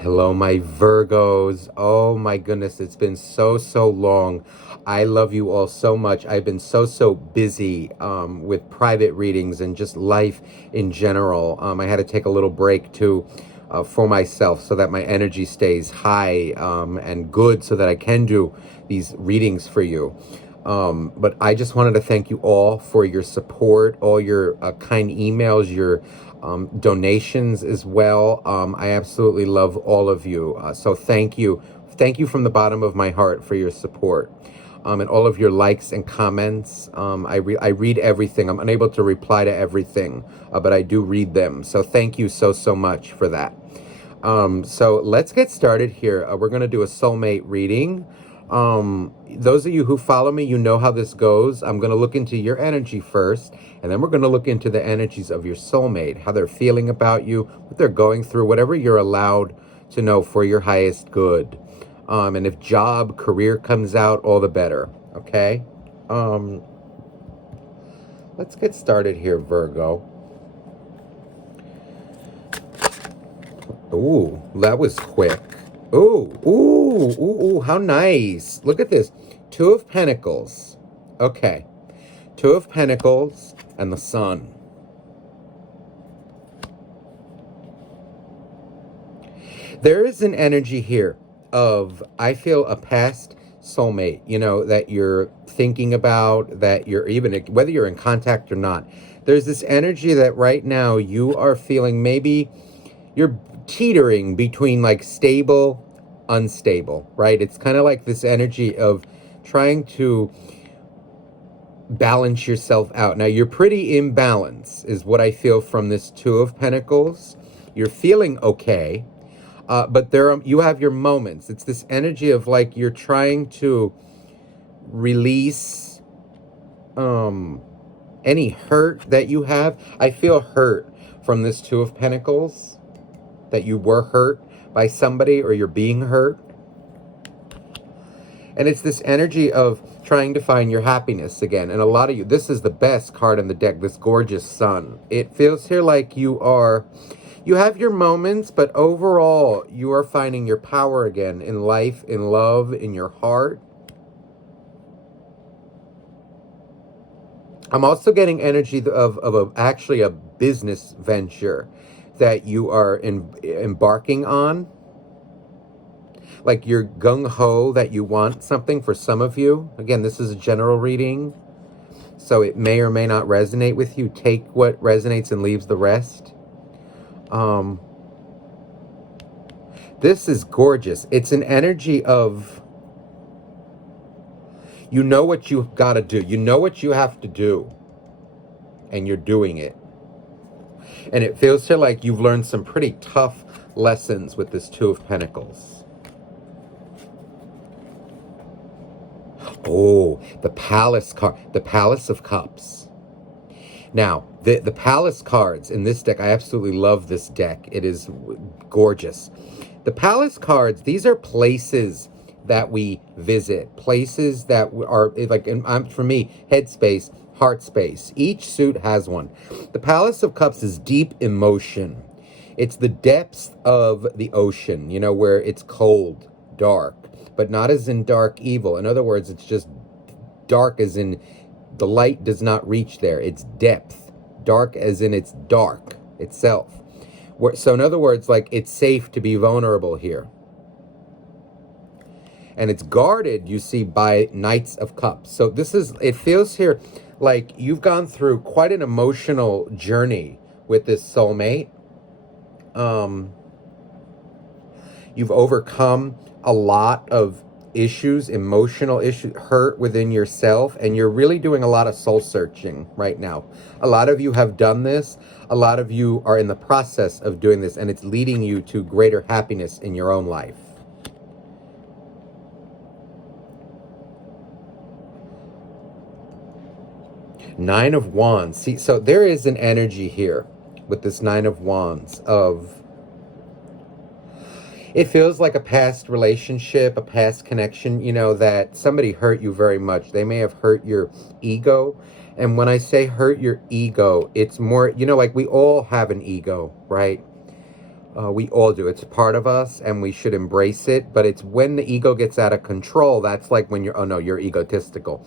Hello, my Virgos. Oh my goodness, it's been so long. I love you all so much. I've been so busy with private readings and just life in general. I had to take a little break too for myself so that my energy stays high and good so that I can do these readings for you. But I just wanted to thank you all for your support, all your kind emails, your donations as well. I absolutely love all of you. So thank you. Thank you from the bottom of my heart for your support. And all of your likes and comments. I read everything. I'm unable to reply to everything, but I do read them. So thank you so much for that. So let's get started here. We're going to do a soulmate reading. Those of you who follow me, you know how this goes. I'm going to look into your energy first, and then we're going to look into the energies of your soulmate, how they're feeling about you, what they're going through, whatever you're allowed to know for your highest good. And if job, career comes out, all the better. Okay? Let's get started here, Virgo. Ooh, that was quick. Ooh, how nice. Look at this. Two of Pentacles. Okay. Two of Pentacles and the Sun. There is an energy here of, I feel, a past soulmate, that you're thinking about, that you're even, whether you're in contact or not. There's this energy that right now you are feeling maybe you're teetering between like stable, unstable, right? It's kind of like this energy of trying to balance yourself out. Now, you're pretty imbalanced, is what I feel from this Two of Pentacles. You're feeling okay, but you have your moments. It's this energy of like you're trying to release any hurt that you have. I feel hurt from this Two of Pentacles, that you were hurt by somebody or you're being hurt. And it's this energy of trying to find your happiness again. And a lot of you, this is the best card in the deck, this gorgeous Sun. It feels here like you have your moments, but overall, you are finding your power again in life, in love, in your heart. I'm also getting energy of actually a business venture that you are embarking on. Like you're gung-ho that you want something for some of you. Again, this is a general reading, so it may or may not resonate with you. Take what resonates and leaves the rest. This is gorgeous. It's an energy of, you know what you've got to do. You know what you have to do, and you're doing it. And it feels here like you've learned some pretty tough lessons with this Two of Pentacles. Oh, the Palace card, the Palace of Cups. Now, the Palace cards in this deck, I absolutely love this deck. It is gorgeous. The Palace cards, these are places that we visit, places that are like, for me, headspace, heart space. Each suit has one. The Palace of Cups is deep emotion. It's the depths of the ocean, where it's cold, dark, but not as in dark evil. In other words, it's just dark as in the light does not reach there. It's depth. Dark as in it's dark itself. So in other words, like it's safe to be vulnerable here. And it's guarded, you see, by Knights of Cups. So it feels here like you've gone through quite an emotional journey with this soulmate. You've overcome a lot of issues, emotional issues, hurt within yourself, and you're really doing a lot of soul searching right now. A lot of you have done this. A lot of you are in the process of doing this, and it's leading you to greater happiness in your own life. Nine of Wands. See, so there is an energy here with this Nine of Wands of, it feels like a past relationship, a past connection, that somebody hurt you very much. They may have hurt your ego. And when I say hurt your ego, it's more, like we all have an ego, right? We all do. It's a part of us, and we should embrace it. But it's when the ego gets out of control, that's like when you're, oh no, you're egotistical.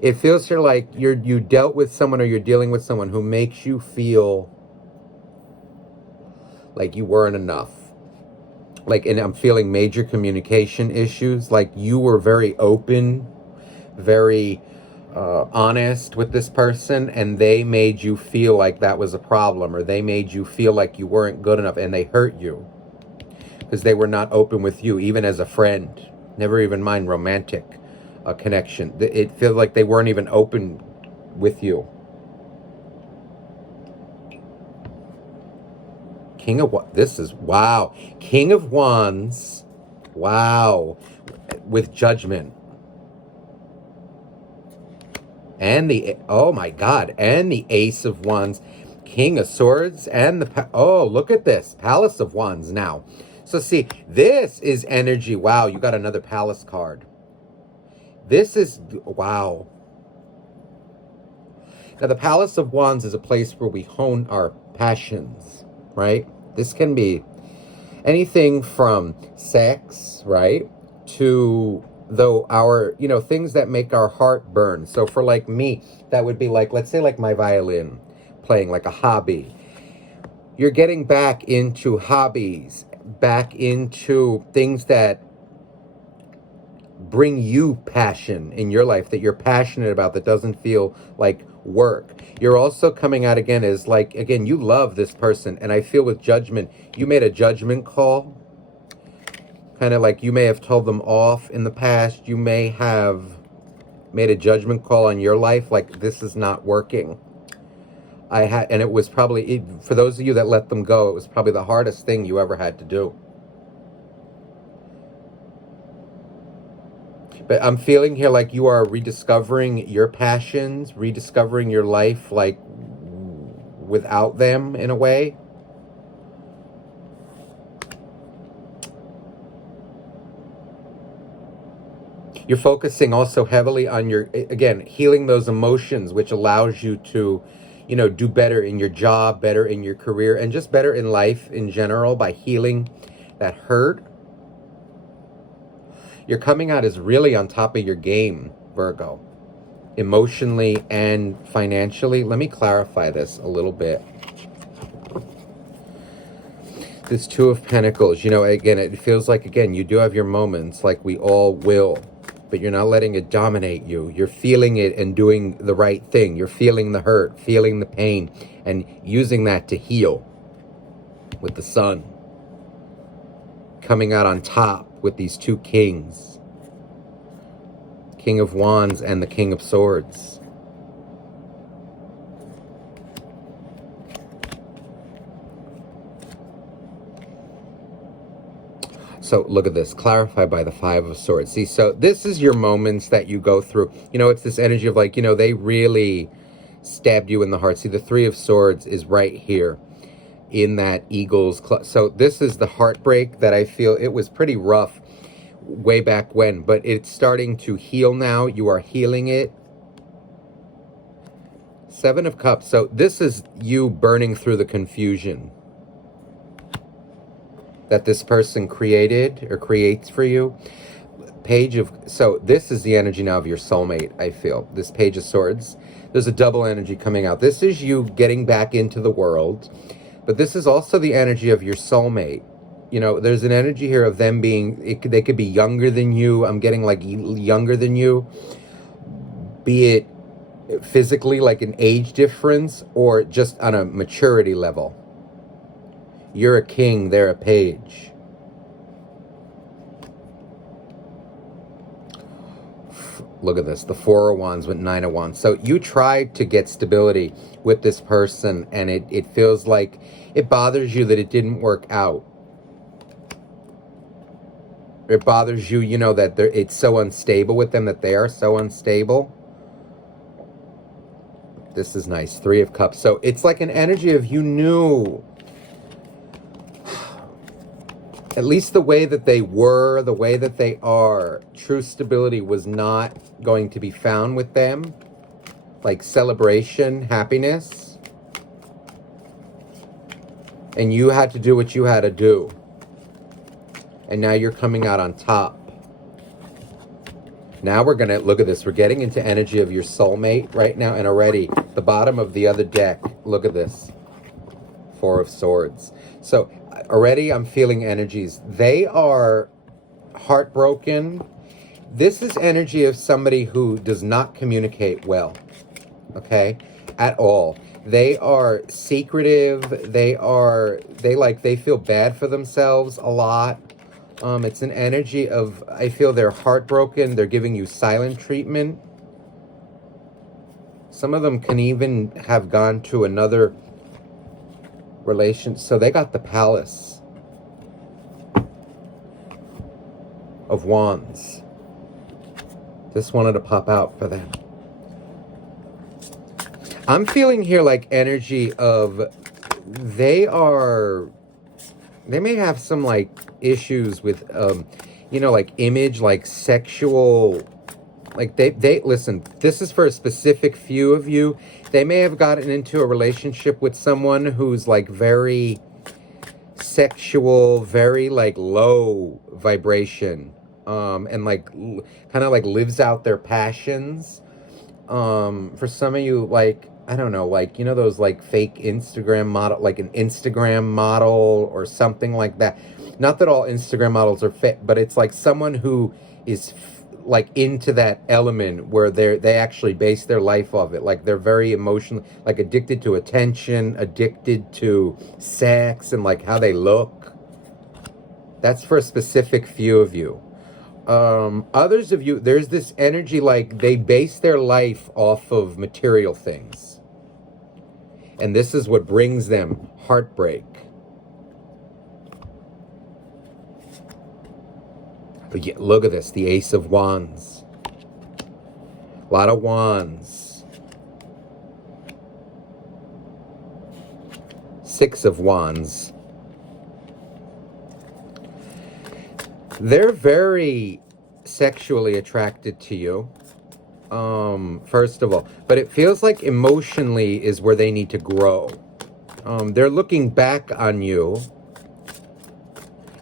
It feels you're like you dealt with someone, or you're dealing with someone who makes you feel like you weren't enough. Like, and I'm feeling major communication issues. Like, you were very open, very honest with this person, and they made you feel like that was a problem, or they made you feel like you weren't good enough, and they hurt you because they were not open with you, even as a friend. Never even mind romantic connection. It feels like they weren't even open with you. King of what? This is, wow. King of Wands. Wow. With Judgment. And the, oh my God. And the Ace of Wands. King of Swords. And the, oh, look at this. Palace of Wands now. So see, this is energy. Wow, you got another Palace card. This is, wow. Now, the Palace of Wands is a place where we hone our passions, right? This can be anything from sex, right, to though our, things that make our heart burn. So for like me, that would be like, let's say like my violin playing, like a hobby. You're getting back into hobbies, back into things that bring you passion in your life, that you're passionate about, that doesn't feel like work. You're also coming out again as like, again, you love this person, and I feel with Judgment, you made a judgment call. Kind of like you may have told them off in the past. You may have made a judgment call on your life, like this is not working. And it was probably, for those of you that let them go, it was probably the hardest thing you ever had to do. But I'm feeling here like you are rediscovering your passions, rediscovering your life, like without them in a way. You're focusing also heavily on your, again, healing those emotions, which allows you to, do better in your job, better in your career, and just better in life in general by healing that hurt. You're coming out as really on top of your game, Virgo, emotionally and financially. Let me clarify this a little bit. This Two of Pentacles, again, it feels like, again, you do have your moments, like we all will, but you're not letting it dominate you. You're feeling it and doing the right thing. You're feeling the hurt, feeling the pain, and using that to heal with the Sun. Coming out on top with these two kings. King of Wands and the King of Swords. So look at this, clarified by the Five of Swords. See, so this is your moments that you go through. It's this energy of like, they really stabbed you in the heart. See, the Three of Swords is right here in that eagle's clutch. So this is the heartbreak that I feel. It was pretty rough way back when, but it's starting to heal now. You are healing it. Seven of Cups. So this is you burning through the confusion that this person created or creates for you. Page of, so this is the energy now of your soulmate, I feel. This Page of Swords. There's a double energy coming out. This is you getting back into the world, but this is also the energy of your soulmate. There's an energy here of them being, they could be younger than you. I'm getting like younger than you, be it physically, like an age difference, or just on a maturity level. You're a king, they're a page. Look at this, the Four of Wands with Nine of Wands. So you tried to get stability with this person, and it feels like it bothers you that it didn't work out. It bothers you, that it's so unstable with them, that they are so unstable. This is nice, Three of Cups. So it's like an energy of you knew, at least the way that they were, the way that they are, true stability was not going to be found with them. Like celebration, happiness. And you had to do what you had to do. And now you're coming out on top. Now we're going to, look at this, we're getting into energy of your soulmate right now. And already, the bottom of the other deck, look at this. Four of Swords. So already I'm feeling energies. They are heartbroken. This is energy of somebody who does not communicate well. Okay? At all. They are secretive. They feel bad for themselves a lot. It's an energy of, I feel they're heartbroken. They're giving you silent treatment. Some of them can even have gone to another relation. So they got the Palace of Wands. Just wanted to pop out for them. I'm feeling here like energy of they may have some like issues with like image, like sexual, like they listen, this is for a specific few of you. They may have gotten into a relationship with someone who's like very sexual, very like low vibration, and like kind of like lives out their passions. For some of you, like, I don't know, like, those like fake Instagram model, like an Instagram model or something like that. Not that all Instagram models are fake, but it's like someone who is like into that element where they actually base their life off it. Like they're very emotional, like addicted to attention, addicted to sex and like how they look. That's for a specific few of you. Others of you, there's this energy like they base their life off of material things. And this is what brings them heartbreak. But yeah, look at this, the Ace of Wands. A lot of wands. Six of Wands. They're very sexually attracted to you, first of all. But it feels like emotionally is where they need to grow. They're looking back on you.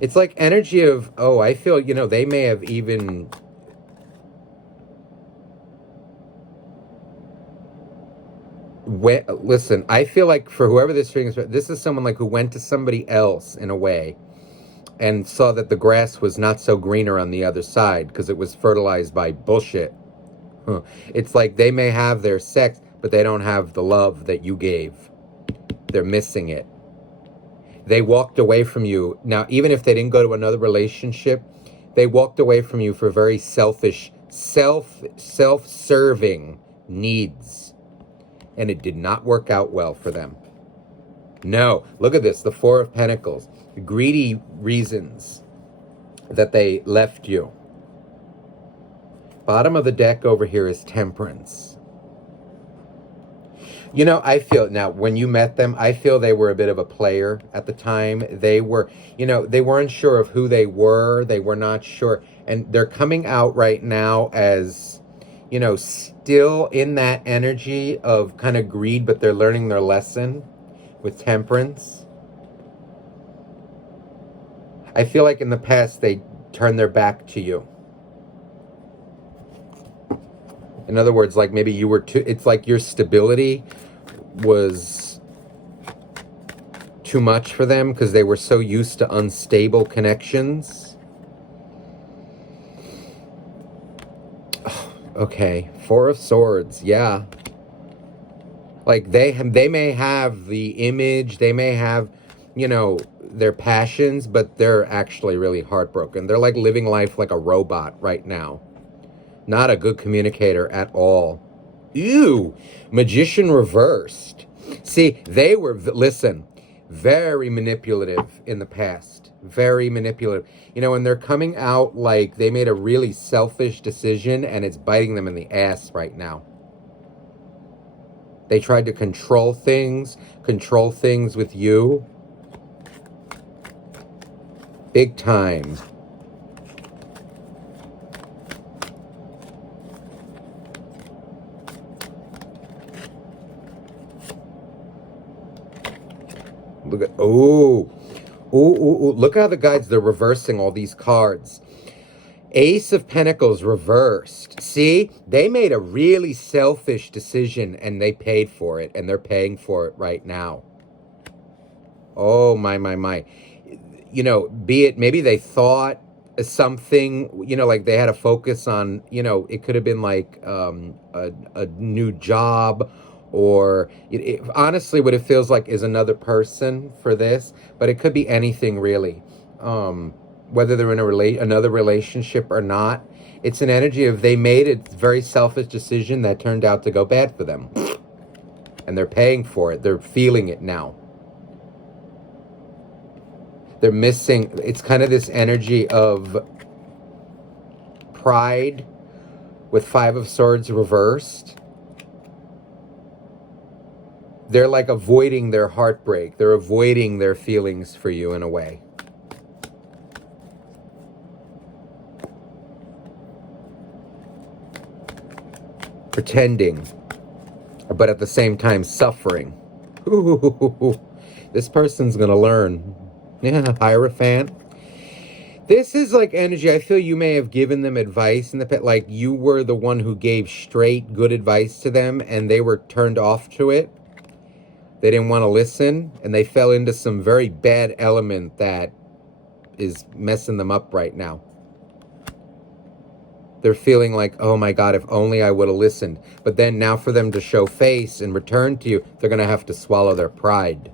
It's like energy of, oh, I feel, they may have even... Listen, I feel like for whoever this thing is, this is someone like who went to somebody else in a way and saw that the grass was not so greener on the other side because it was fertilized by bullshit. It's like they may have their sex, but they don't have the love that you gave. They're missing it. They walked away from you. Now, even if they didn't go to another relationship, they walked away from you for very selfish, self-serving needs. And it did not work out well for them. No, look at this, the Four of Pentacles. Greedy reasons that they left you. Bottom of the deck over here is Temperance. I feel, now, when you met them, I feel they were a bit of a player at the time. They were, they weren't sure of who they were. They were not sure. And they're coming out right now as, still in that energy of kind of greed, but they're learning their lesson with Temperance. I feel like in the past they turned their back to you. In other words, like maybe you were too, it's like your stability was too much for them because they were so used to unstable connections. Okay, Four of Swords, yeah. Like they may have the image, they may have, their passions, but they're actually really heartbroken. They're like living life like a robot right now. Not a good communicator at all. Ew, Magician reversed. See, they were, listen, very manipulative in the past. Very manipulative. And they're coming out like they made a really selfish decision and it's biting them in the ass right now. They tried to control things with you. Big time. Look at, ooh. Ooh, ooh, ooh. Look how the guides, they're reversing all these cards. Ace of Pentacles reversed. See, they made a really selfish decision and they paid for it, and they're paying for it right now. Oh, my. You know, be it maybe they thought something, you know, like they had a focus on, you know, it could have been like a new job, or honestly, what it feels like is another person for this, but it could be anything really. Whether they're in another relationship or not, it's an energy of they made a very selfish decision that turned out to go bad for them, and they're paying for it. They're feeling it now. They're missing, it's kind of this energy of pride with Five of Swords reversed. They're like avoiding their heartbreak. They're avoiding their feelings for you in a way. Pretending, but at the same time suffering. Ooh, this person's gonna learn. Yeah, Hierophant. This is like energy. I feel you may have given them advice in the past. Like you were the one who gave straight, good advice to them, and they were turned off to it. They didn't want to listen, and they fell into some very bad element that is messing them up right now. They're feeling like, oh my God, if only I would have listened. But then now for them to show face and return to you, they're going to have to swallow their pride.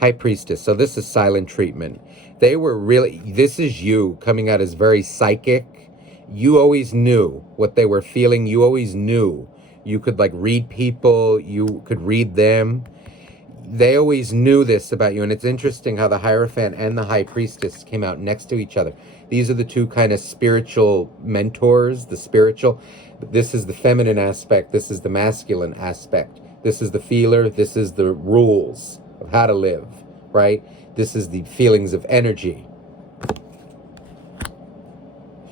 High Priestess. So this is silent treatment. They were really, this is you coming out as very psychic. You always knew what they were feeling. You always knew. You could like read people. You could read them. They always knew this about you. And it's interesting how the Hierophant and the High Priestess came out next to each other. These are the two kind of spiritual mentors, the spiritual. This is the feminine aspect. This is the masculine aspect. This is the feeler. This is the rules of how to live, right? This is the feelings of energy.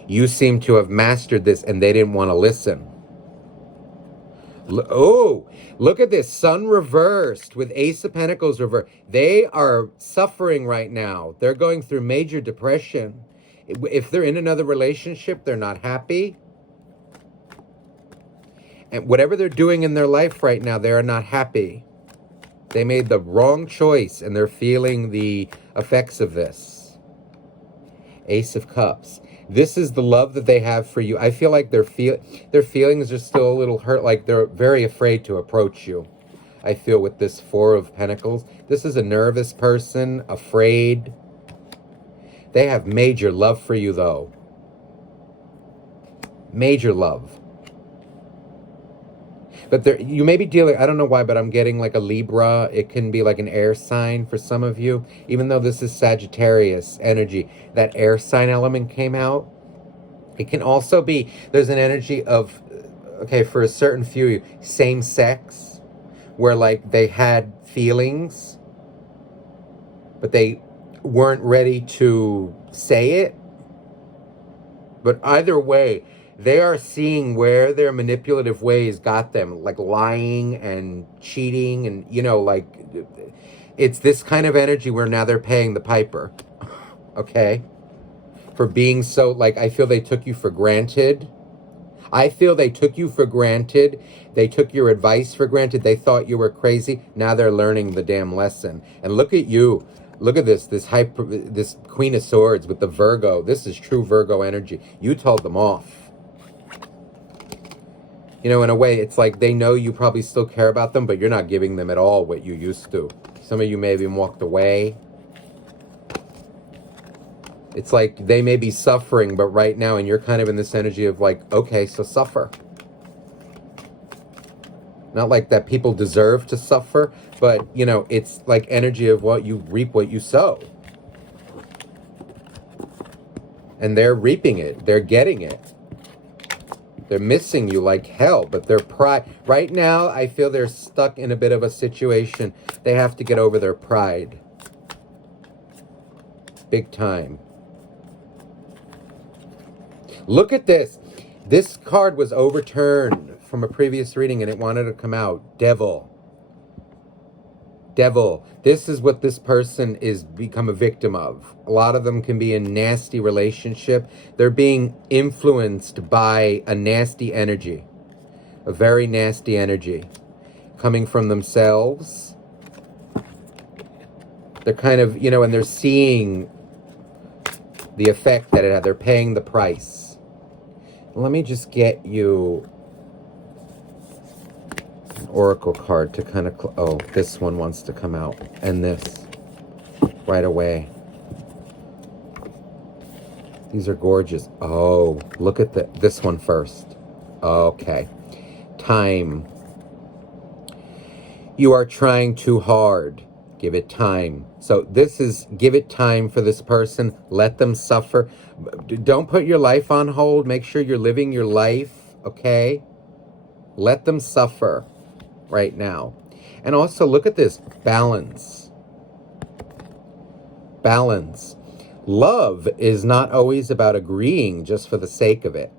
You seem to have mastered this, and they didn't want to listen. Oh, look at this. Sun reversed with Ace of Pentacles reversed. They are suffering right now. They're going through major depression. If they're in another relationship, they're not happy. And whatever they're doing in their life right now, they are not happy. They made the wrong choice, and they're feeling the effects of this. Ace of Cups. This is the love that they have for you. I feel like their feelings are still a little hurt, like they're very afraid to approach you. I feel with this Four of Pentacles. This is a nervous person, afraid. They have major love for you, though. Major love. But you may be dealing, I don't know why, but I'm getting like a Libra. It can be like an air sign for some of you. Even though this is Sagittarius energy, that air sign element came out. It can also be, there's an energy of, okay, for a certain few, same sex, where like they had feelings, but they weren't ready to say it. But either way, they are seeing where their manipulative ways got them, like lying and cheating, and, you know, like, it's this kind of energy where now they're paying the piper, okay? For being so, like, I feel they took you for granted. I feel they took you for granted. They took your advice for granted. They thought you were crazy. Now they're learning the damn lesson. And look at you. Look at this Queen of Swords with the Virgo. This is true Virgo energy. You told them off. You know, in a way, it's like they know you probably still care about them, but you're not giving them at all what you used to. Some of you may have even walked away. It's like they may be suffering, but right now, and you're kind of in this energy of like, okay, so suffer. Not like that people deserve to suffer, but, you know, it's like energy of what you reap, what you sow. And they're reaping it. They're getting it. They're missing you like hell, but their pride... Right now, I feel they're stuck in a bit of a situation. They have to get over their pride. Big time. Look at this. This card was overturned from a previous reading, and it wanted to come out. Devil. Devil. This is what this person is become a victim of. A lot of them can be in nasty relationship. They're being influenced by a nasty energy, a very nasty energy coming from themselves. They're kind of, and they're seeing the effect that it had. They're paying the price. Let me just get you an oracle card to kind of, oh, this one wants to come out, and this right away. These are gorgeous. Oh, look at this one first. Okay. Time. You are trying too hard. Give it time. So this is, give it time for this person. Let them suffer. Don't put your life on hold. Make sure you're living your life, okay? Let them suffer right now. And also, look at this. Balance. Balance. Love is not always about agreeing just for the sake of it.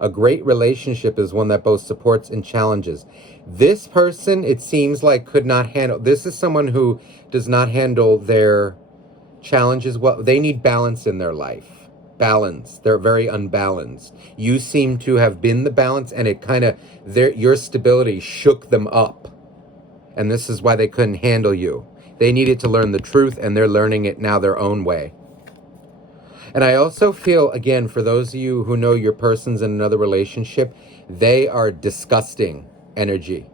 A great relationship is one that both supports and challenges. This person, it seems like, could not handle. This is someone who does not handle their challenges well. They need balance in their life. Balance. They're very unbalanced. You seem to have been the balance, and it kind of, your stability shook them up. And this is why they couldn't handle you. They needed to learn the truth, and they're learning it now their own way. And I also feel, again, for those of you who know your person's in another relationship, they are disgusting energy.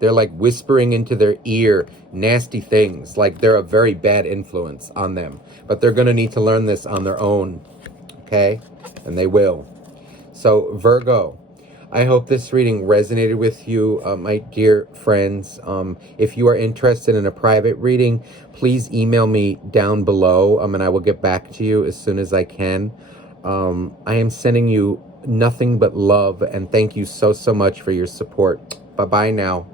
They're like whispering into their ear nasty things, like they're a very bad influence on them. But they're going to need to learn this on their own, okay? And they will. So, Virgo, I hope this reading resonated with you, my dear friends. If you are interested in a private reading, please email me down below, and I will get back to you as soon as I can. I am sending you nothing but love, and thank you so, so much for your support. Bye-bye now.